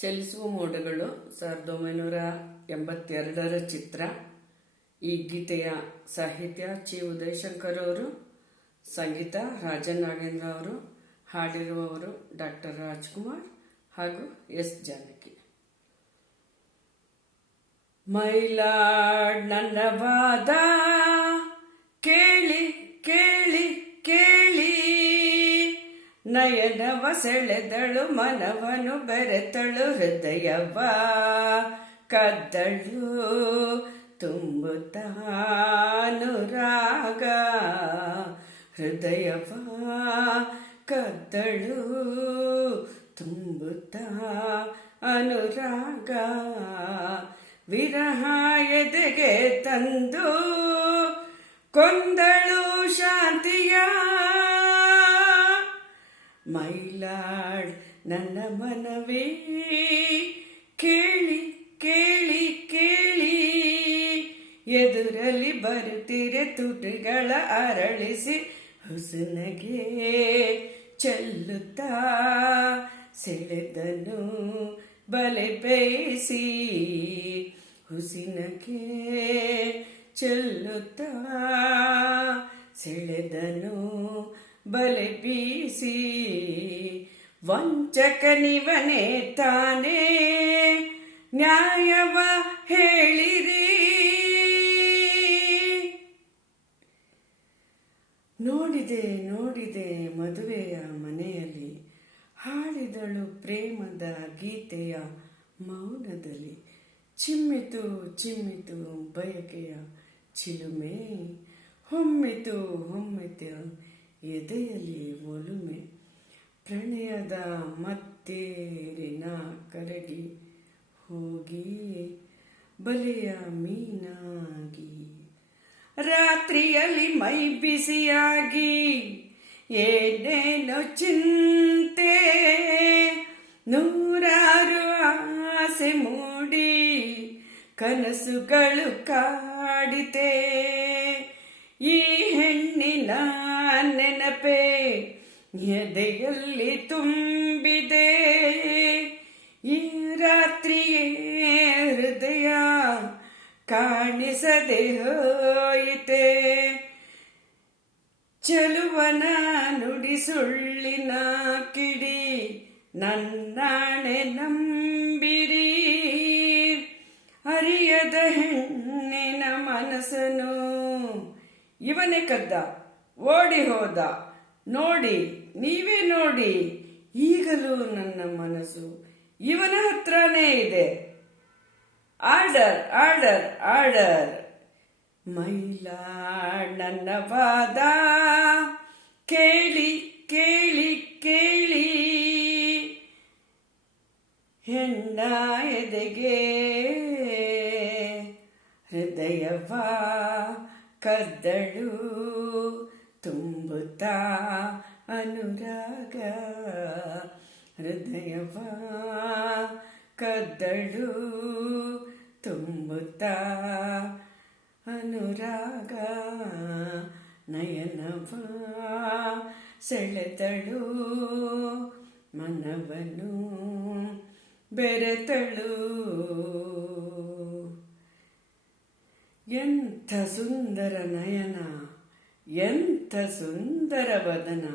ಚಲಿಸುವ ಮೋಡಗಳು 1982ರ ಚಿತ್ರ. ಈ ಗೀತೆಯ ಸಾಹಿತ್ಯ ಚಿ ಉದಯಶಂಕರ್ ಅವರು, ಸಂಗೀತ ರಾಜನ್ ನಾಗೇಂದ್ರ ಅವರು, ಹಾಡಿರುವವರು ಡಾಕ್ಟರ್ ರಾಜ್ಕುಮಾರ್ ಹಾಗೂ ಎಸ್ ಜಾನಕಿ. ಮೈಲಾಡ್ ನನ್ನ ವಾದ ಕೇಳಿ ಕೇಳಿ ಕೇಳಿ, ನಯನವ ಸೆಳೆದಳು ಮನವನು ಬೆರೆತಳು, ಹೃದಯವ ಕದ್ದಳು ತುಂಬುತ್ತಾನುರಾಗ, ಹೃದಯವ ಕದ್ದಳು ತುಂಬುತ್ತಾ ಅನುರಾಗ, ವಿರಹ ಎದೆಗೆ ತಂದು ಕೊಂದಳು ಶಾಂತಿಯ. ಮೈಲಾಡ್ ನನ್ನ ಮನವೇ ಕೇಳಿ ಕೇಳಿ ಕೇಳಿ, ಎದುರಲ್ಲಿ ಬರುತ್ತಿರೆ ತುಟಿಗಳ ಅರಳಿಸಿ, ಹುಸುನಗೆ ಚೆಲ್ಲುತ್ತಾ ಸೆಳೆದನು ಬಲೆ ಬೇಯಿಸಿ, ಹುಸಿನಗೆ ಚೆಲ್ಲುತ್ತಾ ಸೆಳೆದನು ಬಲೆ ಬೀಸಿ, ವಂಚಕನಿವನೇ ತಾನೇ ನ್ಯಾಯವ ಹೇಳಿರಿ. ನೋಡಿದೆ ನೋಡಿದೆ ಮದುವೆಯ ಮನೆಯಲ್ಲಿ, ಹಾಡಿದಳು ಪ್ರೇಮದ ಗೀತೆಯ ಮೌನದಲ್ಲಿ, ಚಿಮ್ಮಿತು ಚಿಮ್ಮಿತು ಬಯಕೆಯ ಚಿಲುಮೆ, ಹೊಮ್ಮಿತು ಹೊಮ್ಮಿತು ಎದೆಯಲ್ಲಿ ಒಲುಮೆ, ಪ್ರಣಯದ ಮತ್ತೇರಿನ ಕರಗಿ ಹೋಗಿ ಬಲೆಯ ಮೀನಾಗಿ, ರಾತ್ರಿಯಲ್ಲಿ ಮೈ ಬಿಸಿಯಾಗಿ ಏನೇನೋ ಚಿಂತೆ, ನೂರಾರು ಆಸೆ ಮೂಡಿ ಕನಸುಗಳು ಕಾಡಿತೆ, ಈ ಹೆಣ್ಣಿನ ನೆನಪೆ ಎದೆಯಲ್ಲಿ ತುಂಬಿದೆ, ಈ ರಾತ್ರಿಯೇ ಹೃದಯ ಕಾಣಿಸದೆ ಹೋಯಿತೆ, ಚೆಲುವನ ನುಡಿ ಸುಳ್ಳಿನ ಕಿಡಿ ನನ್ನಾಣೆ ನಂಬಿರಿ, ಅರಿಯದ ಹೆಣ್ಣಿನ ಮನಸ್ಸನು ಇವನೇ ಕದ್ದ ಓಡಿ ಹೋದ, ನೋಡಿ ನೀವೇ ನೋಡಿ, ಈಗಲೂ ನನ್ನ ಮನಸ್ಸು ಇವನ ಹತ್ರನೇ ಇದೆ, ಆರ್ಡರ್ ಆರ್ಡರ್ ಆರ್ಡರ್. ಮೈಲಾಡ್ ನನ್ನ ವಾದ ಕೇಳಿ ಕೇಳಿ ಕೇಳಿ, ಹೆಣ್ಣ ಎದೆಗೆ ಹೃದಯವ ಕದ್ದಳು ತುಂಬುತ್ತಾ ಅನುರಾಗ, ಹೃದಯವ ಕದ್ದಳು ತುಂಬುತ್ತಾ ಅನುರಾಗ, ನಯನವ ಸೆಳೆದಳು ಮನವನು ಬೆರೆತಳು. ಎಂಥ ಸುಂದರ ನಯನ, ಎಂಥ ಸುಂದರ ವದನ,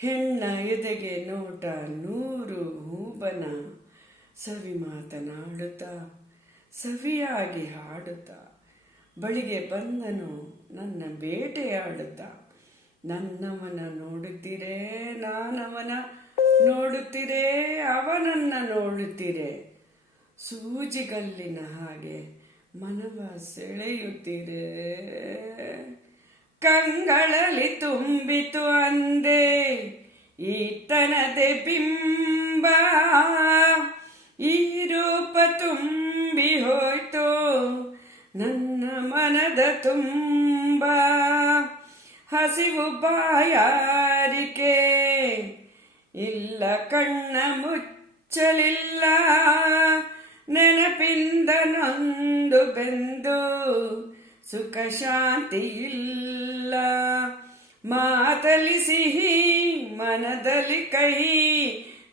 ಹೆಣ್ಣ ಎದೆಗೆ ನೋಟ ನೂರು ಹೂಬನ, ಸವಿ ಮಾತನಾಡುತ್ತಾ ಸವಿಯಾಗಿ ಹಾಡುತ್ತಾ ಬಳಿಗೆ ಬಂದನು ನನ್ನ ಬೇಟೆಯಾಡುತ್ತಾ, ನನ್ನವನ ನೋಡುತ್ತೀರೇ ನಾನವನ ನೋಡುತ್ತೀರೇ, ಅವನನ್ನ ನೋಡುತ್ತೀರೆ, ಸೂಜಿಗಲ್ಲಿನ ಹಾಗೆ ಮನವ ಸೆಳೆಯುತ್ತೀರೇ, ಕಂಗಳಲ್ಲಿ ತುಂಬಿತು ಅಂದೆ ಈತನದೆ ಬಿಂಬ, ಈ ರೂಪ ತುಂಬಿ ಹೋಯ್ತು ನನ್ನ ಮನದ ತುಂಬ, ಹಸಿವು ಬಾಯಾರಿಕೆ ಇಲ್ಲ ಕಣ್ಣ ಮುಚ್ಚಲಿಲ್ಲ, ನೆನಪಿಂದ ನೊಂದು ಬೆಂದು ಸುಖ ಶಾಂತಿ ಇಲ್ಲ, ಮಾತಲಿ ಸಿಹಿ ಮನದಲ್ಲಿ ಕಹಿ